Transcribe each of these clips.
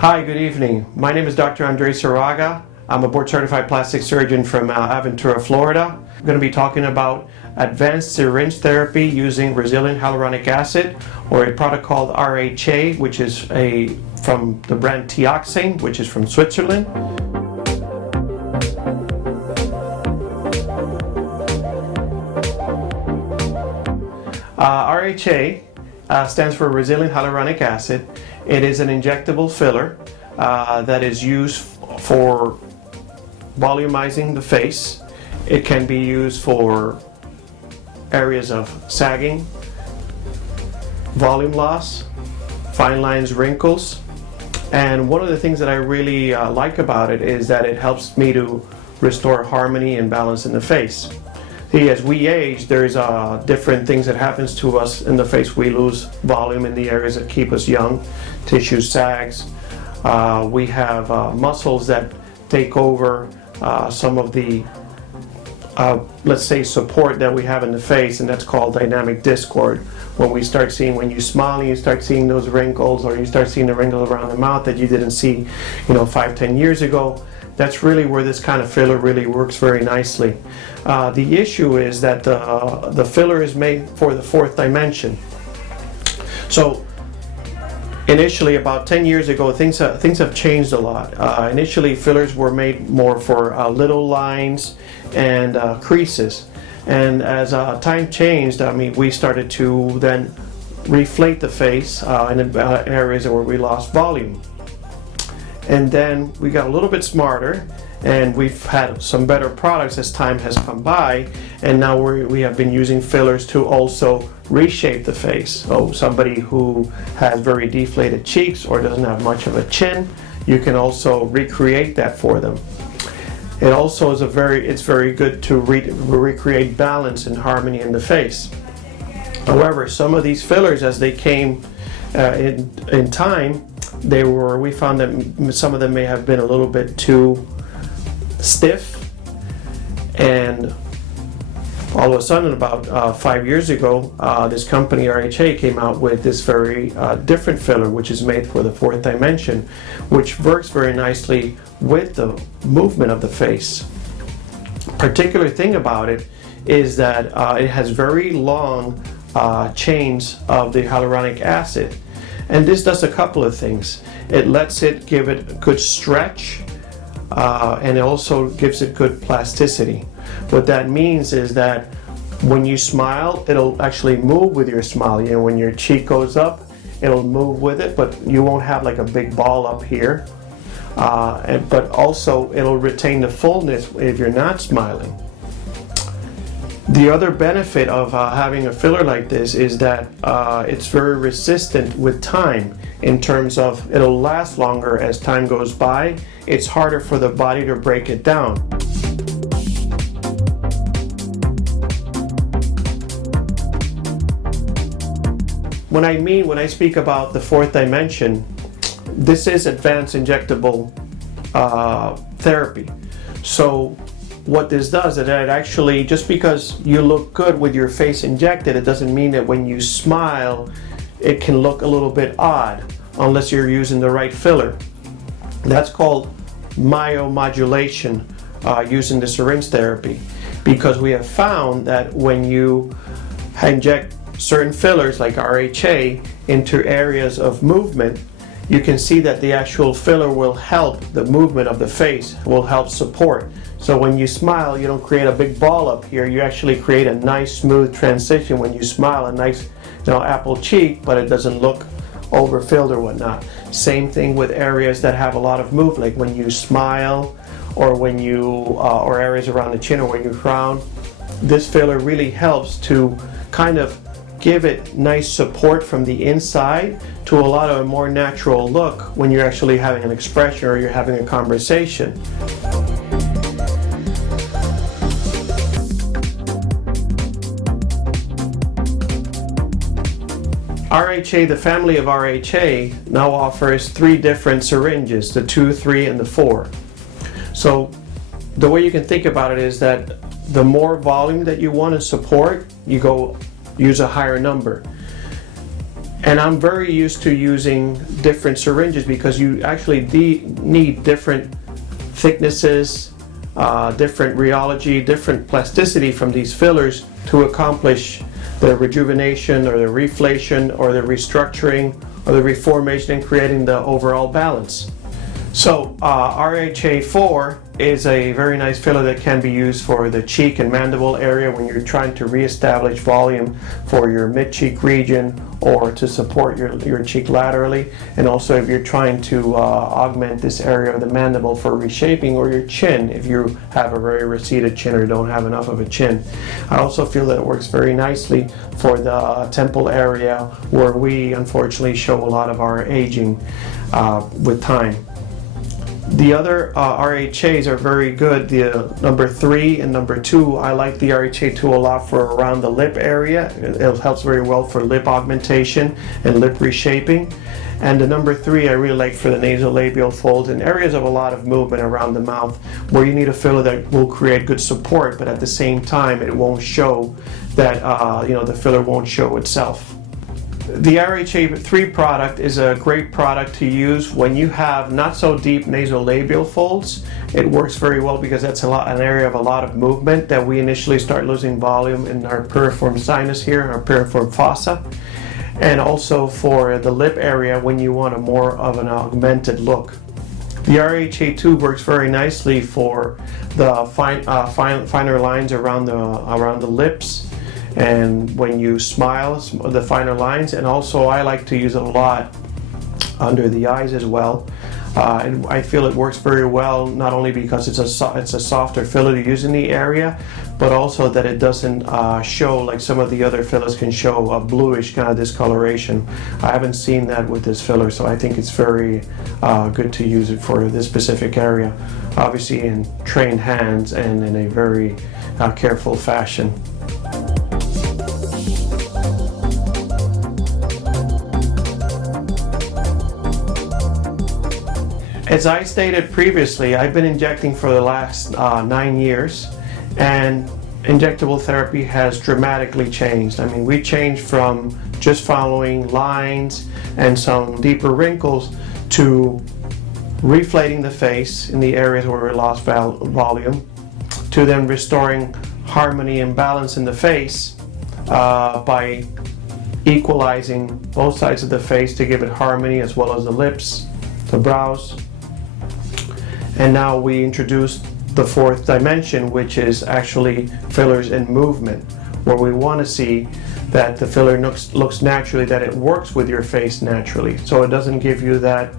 Hi, good evening. My name is Dr. Sarraga. I'm a board-certified plastic surgeon from Aventura, Florida. I'm going to be talking about advanced syringe therapy using resilient hyaluronic acid, or a product called RHA, which is from the brand Teoxane, which is from Switzerland. RHA stands for resilient hyaluronic acid. It is an injectable filler that is used for volumizing the face. It can be used for areas of sagging, volume loss, fine lines, wrinkles. And one of the things that I really like about it is that it helps me to restore harmony and balance in the face. See, as we age, there's different things that happens to us in the face. We lose volume in the areas that keep us young. Tissue sags. We have muscles that take over some of the, let's say, support that we have in the face, and that's called dynamic discord. When you smile and you start seeing those wrinkles, or you start seeing the wrinkles around the mouth that you didn't see, 5-10 years ago. That's really where this kind of filler really works very nicely. The issue is that the filler is made for the fourth dimension. So initially, about 10 years ago, things have changed a lot. Initially, fillers were made more for little lines and creases. And as time changed, we started to then reflate the face in areas where we lost volume. And then we got a little bit smarter, and we've had some better products as time has come by, and now we have been using fillers to also reshape the face. So somebody who has very deflated cheeks or doesn't have much of a chin, you can also recreate that for them. It also is it's very good to recreate balance and harmony in the face. However, some of these fillers, as they came in time, we found that some of them may have been a little bit too stiff, and all of a sudden, about 5 years ago, this company RHA came out with this very different filler, which is made for the fourth dimension, which works very nicely with the movement of the face. Particular thing about it is that it has very long chains of the hyaluronic acid. And this does a couple of things. It lets it give it a good stretch, and it also gives it good plasticity. What that means is that when you smile, it'll actually move with your smile. When your cheek goes up, it'll move with it, but you won't have like a big ball up here. But also, it'll retain the fullness if you're not smiling. The other benefit of having a filler like this is that it's very resistant with time, in terms of it'll last longer as time goes by. It's harder for the body to break it down. When I speak about the fourth dimension, this is advanced injectable therapy. So what this does is that it actually, just because you look good with your face injected, it doesn't mean that when you smile, it can look a little bit odd unless you're using the right filler. That's called myomodulation using the syringe therapy, because we have found that when you inject certain fillers like RHA into areas of movement, you can see that the actual filler will help the movement of the face, will help support. So when you smile, you don't create a big ball up here. You actually create a nice smooth transition when you smile, a nice apple cheek, but it doesn't look overfilled or whatnot. Same thing with areas that have a lot of movement, like when you smile, or when you or areas around the chin, or when you frown. This filler really helps to kind of give it nice support from the inside to allow a more natural look when you're actually having an expression or you're having a conversation. RHA, the family of RHA, now offers 3 different syringes, the 2, 3, and the 4. So the way you can think about it is that the more volume that you want to support, you go use a higher number. And I'm very used to using different syringes because you actually need different thicknesses, different rheology, different plasticity from these fillers to accomplish the rejuvenation or the reflation or the restructuring or the reformation and creating the overall balance. So RHA4 is a very nice filler that can be used for the cheek and mandible area when you're trying to reestablish volume for your mid-cheek region or to support your cheek laterally, and also if you're trying to augment this area of the mandible for reshaping, or your chin if you have a very receded chin or don't have enough of a chin. I also feel that it works very nicely for the temple area where we unfortunately show a lot of our aging with time. The other RHAs are very good. The number 3 and number 2, I like the RHA2 a lot for around the lip area. It helps very well for lip augmentation and lip reshaping. And the number 3 I really like for the nasolabial folds and areas of a lot of movement around the mouth where you need a filler that will create good support, but at the same time it won't show that, the filler won't show itself. The RHA3 product is a great product to use when you have not so deep nasolabial folds. It works very well because that's an area of a lot of movement that we initially start losing volume in our piriform sinus here, our piriform fossa, and also for the lip area when you want a more of an augmented look. The RHA2 works very nicely for the finer lines around the lips, and when you smile, the finer lines, and also I like to use it a lot under the eyes as well. And I feel it works very well, not only because it's a softer filler to use in the area, but also that it doesn't show like some of the other fillers can show a bluish kind of discoloration. I haven't seen that with this filler, so I think it's very good to use it for this specific area, obviously in trained hands and in a very careful fashion. As I stated previously, I've been injecting for the last 9 years, and injectable therapy has dramatically changed. I mean, we changed from just following lines and some deeper wrinkles to reflating the face in the areas where we lost volume, to then restoring harmony and balance in the face by equalizing both sides of the face to give it harmony, as well as the lips, the brows. And now we introduced the 4th dimension, which is actually fillers in movement, where we want to see that the filler looks naturally, that it works with your face naturally. So it doesn't give you that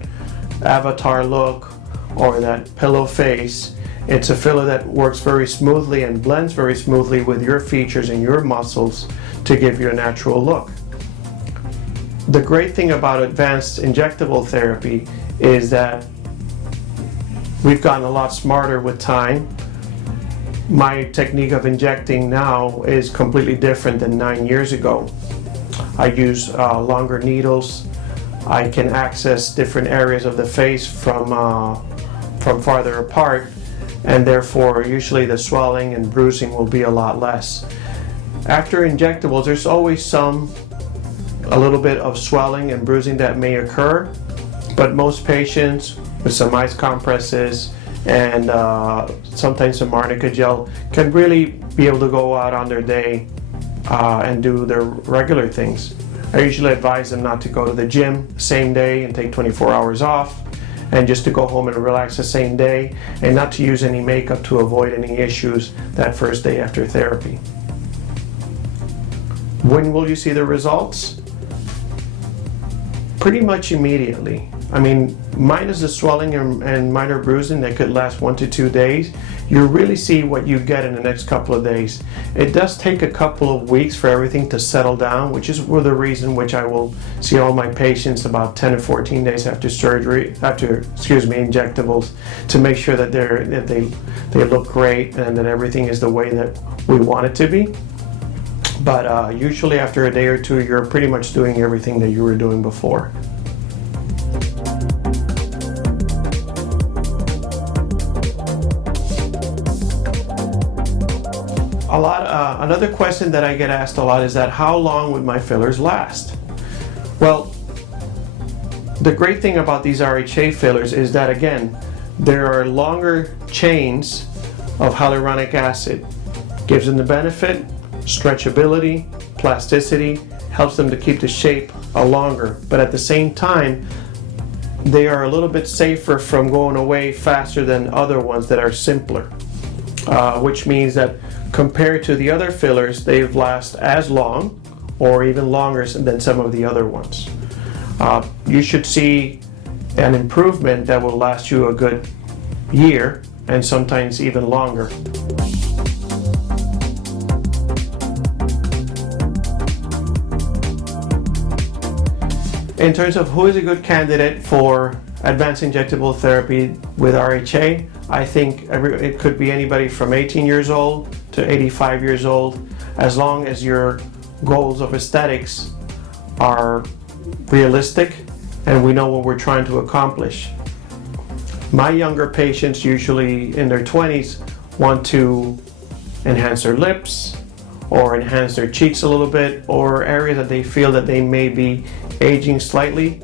avatar look or that pillow face. It's a filler that works very smoothly and blends very smoothly with your features and your muscles to give you a natural look. The great thing about advanced injectable therapy is that we've gotten a lot smarter with time. My technique of injecting now is completely different than 9 years ago. I use longer needles. I can access different areas of the face from farther apart, and therefore usually the swelling and bruising will be a lot less. After injectables, there's always a little bit of swelling and bruising that may occur, but most patients with some ice compresses and sometimes some arnica gel can really be able to go out on their day and do their regular things. I usually advise them not to go to the gym the same day and take 24 hours off, and just to go home and relax the same day, and not to use any makeup to avoid any issues that first day after therapy. When will you see the results? Pretty much immediately. I mean, minus the swelling and minor bruising that could last 1 to 2 days, you really see what you get in the next couple of days. It does take a couple of weeks for everything to settle down, which is the reason which I will see all my patients about 10 to 14 days after injectables, to make sure that they look great and that everything is the way that we want it to be. But usually after a day or two, you're pretty much doing everything that you were doing before. Another question that I get asked a lot is that how long would my fillers last? Well, the great thing about these RHA fillers is that, again, there are longer chains of hyaluronic acid. Gives them the benefit, stretchability, plasticity, helps them to keep the shape longer. But at the same time, they are a little bit safer from going away faster than other ones that are simpler. Which means that compared to the other fillers, they last as long or even longer than some of the other ones. You should see an improvement that will last you a good year and sometimes even longer. In terms of who is a good candidate for advanced injectable therapy with RHA, I think it could be anybody from 18 years old to 85 years old, as long as your goals of aesthetics are realistic and we know what we're trying to accomplish. My younger patients, usually in their 20s, want to enhance their lips or enhance their cheeks a little bit, or areas that they feel that they may be aging slightly,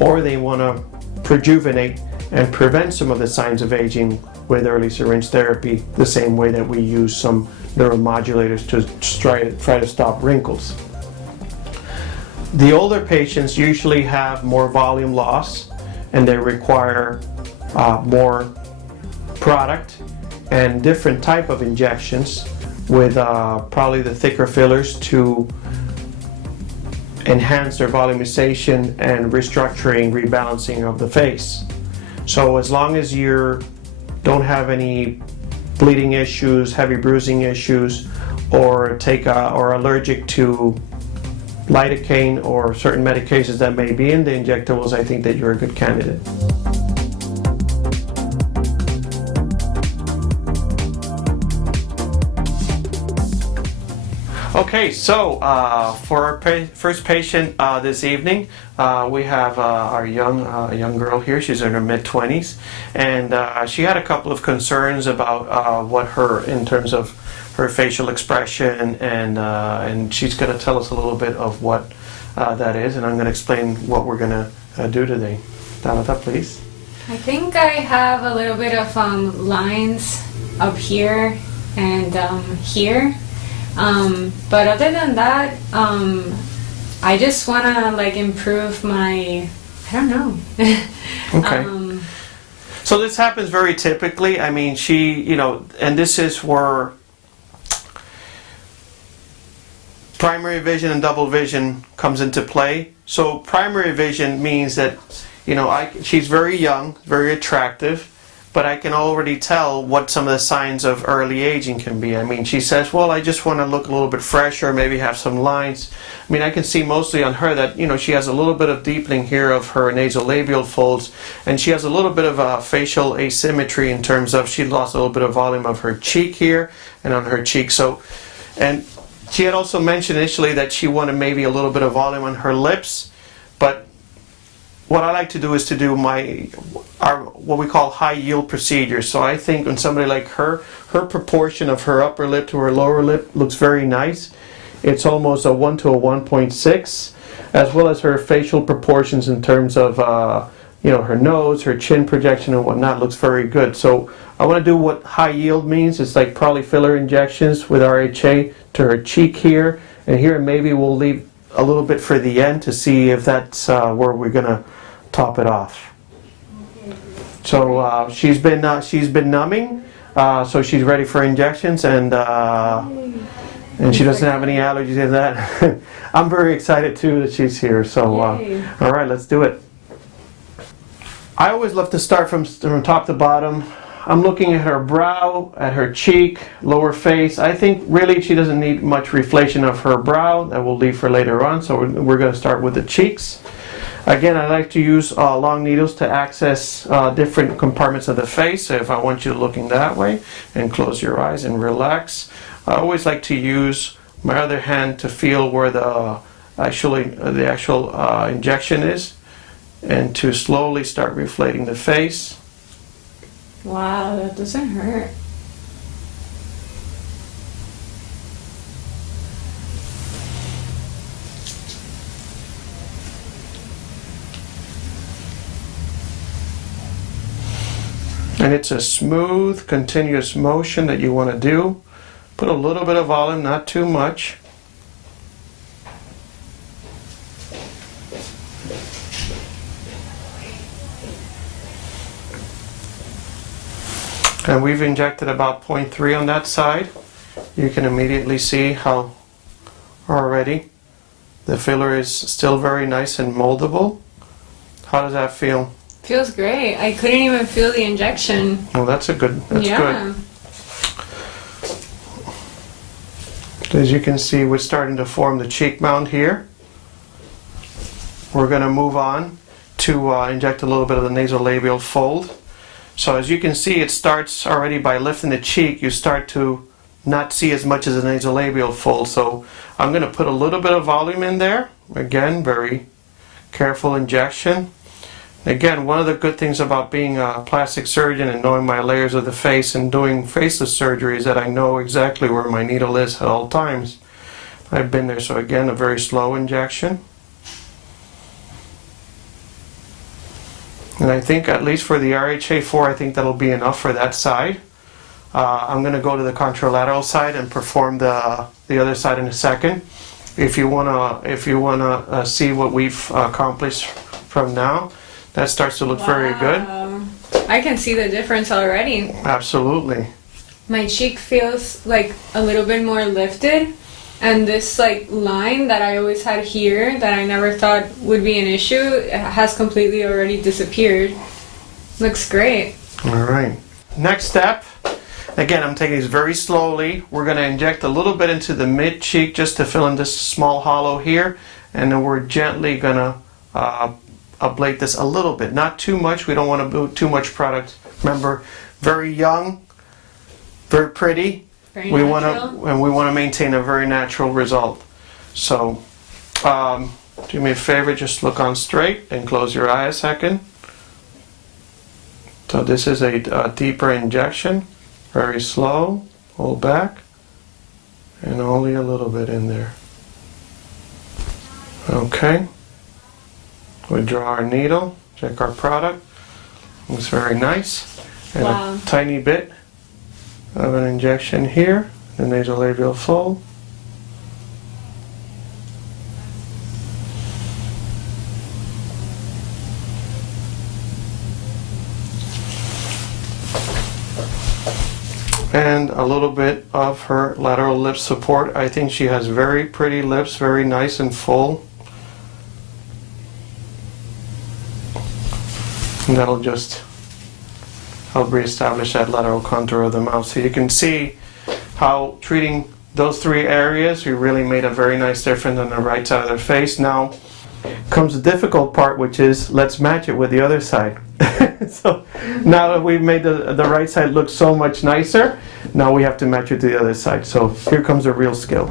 or they want to rejuvenate and prevent some of the signs of aging with early syringe therapy, the same way that we use some neuromodulators to try to stop wrinkles. The older patients usually have more volume loss and they require more product and different type of injections with probably the thicker fillers to enhance their volumization and restructuring, rebalancing of the face. So as long as you don't have any bleeding issues, heavy bruising issues, or or allergic to lidocaine or certain medications that may be in the injectables, I think that you're a good candidate. Okay, so for our first patient this evening, we have our young girl here. She's in her mid-20s, and she had a couple of concerns about in terms of her facial expression, and she's going to tell us a little bit of what that is, and I'm going to explain what we're going to do today. Donata, please. I think I have a little bit of lines up here and here. But other than that, I just want to improve my, I don't know. Okay. So this happens very typically. I mean, and this is where primary vision and double vision comes into play. So primary vision means that, she's very young, very attractive, but I can already tell what some of the signs of early aging can be. I mean, she says, well, I just want to look a little bit fresher, maybe have some lines. I mean, I can see mostly on her that, she has a little bit of deepening here of her nasolabial folds, and she has a little bit of a facial asymmetry in terms of she lost a little bit of volume of her cheek here and on her cheek. And she had also mentioned initially that she wanted maybe a little bit of volume on her lips, but what I like to do is to do what we call high yield procedures. So I think when somebody like her proportion of her upper lip to her lower lip looks very nice. It's almost a 1 to a 1.6, as well as her facial proportions in terms of her nose, her chin projection and whatnot looks very good. So I want to do what high yield means. It's like probably filler injections with RHA to her cheek here and here. Maybe we'll leave a little bit for the end to see if that's where we're gonna top it off. So she's been numbing, so she's ready for injections, and she doesn't have any allergies in that. I'm very excited too that she's here. So all right, let's do it. I always love to start from top to bottom. I'm looking at her brow, at her cheek, lower face. I think really she doesn't need much reflation of her brow. That we'll leave for later on. So we're going to start with the cheeks. Again, I like to use long needles to access different compartments of the face. So if I want you looking that way, and close your eyes and relax. I always like to use my other hand to feel where the actual injection is, and to slowly start reflating the face. Wow, that doesn't hurt. And it's a smooth, continuous motion that you want to do. Put a little bit of volume, not too much. And we've injected about 0.3 on that side. You can immediately see how already the filler is still very nice and moldable. How does that feel? Feels great. I couldn't even feel the injection. Well, that's good. Yeah. As you can see, we're starting to form the cheek mound here. We're going to move on to inject a little bit of the nasolabial fold. So as you can see, it starts already by lifting the cheek. You start to not see as much as a nasolabial fold. So I'm going to put a little bit of volume in there. Again, very careful injection. Again, one of the good things about being a plastic surgeon and knowing my layers of the face and doing faceless surgery is that I know exactly where my needle is at all times. I've been there. So again, a very slow injection. And I think at least for the RHA4, I think that'll be enough for that side. I'm going to go to the contralateral side and perform the other side in a second. If you wanna see what we've accomplished from now, that starts to look very good. I can see the difference already. Absolutely. My cheek feels like a little bit more lifted, and this like line that I always had here that I never thought would be an issue has completely already disappeared. Looks great. All right. Next step. Again, I'm taking this very slowly. We're going to inject a little bit into the mid cheek just to fill in this small hollow here, and then we're gently going to ablate this a little bit, not too much. We don't want to do too much product. Remember, very young, very pretty. Very we natural. want to maintain a very natural result. So, do me a favor, just look on straight and close your eye a second. So this is a deeper injection, very slow. Hold back, and only a little bit in there. Okay. We draw our needle, check our product. Looks very nice. And Wow. a tiny bit of an injection here, the nasolabial fold. And a little bit of her lateral lip support. I think she has very pretty lips, very nice and full. And that'll just help reestablish that lateral contour of the mouth. So you can see how treating those three areas, we really made a very nice difference on the right side of their face. Now comes the difficult part, which is let's match it with the other side. So now that we've made the right side look so much nicer, now we have to match it to the other side. So here comes the real skill.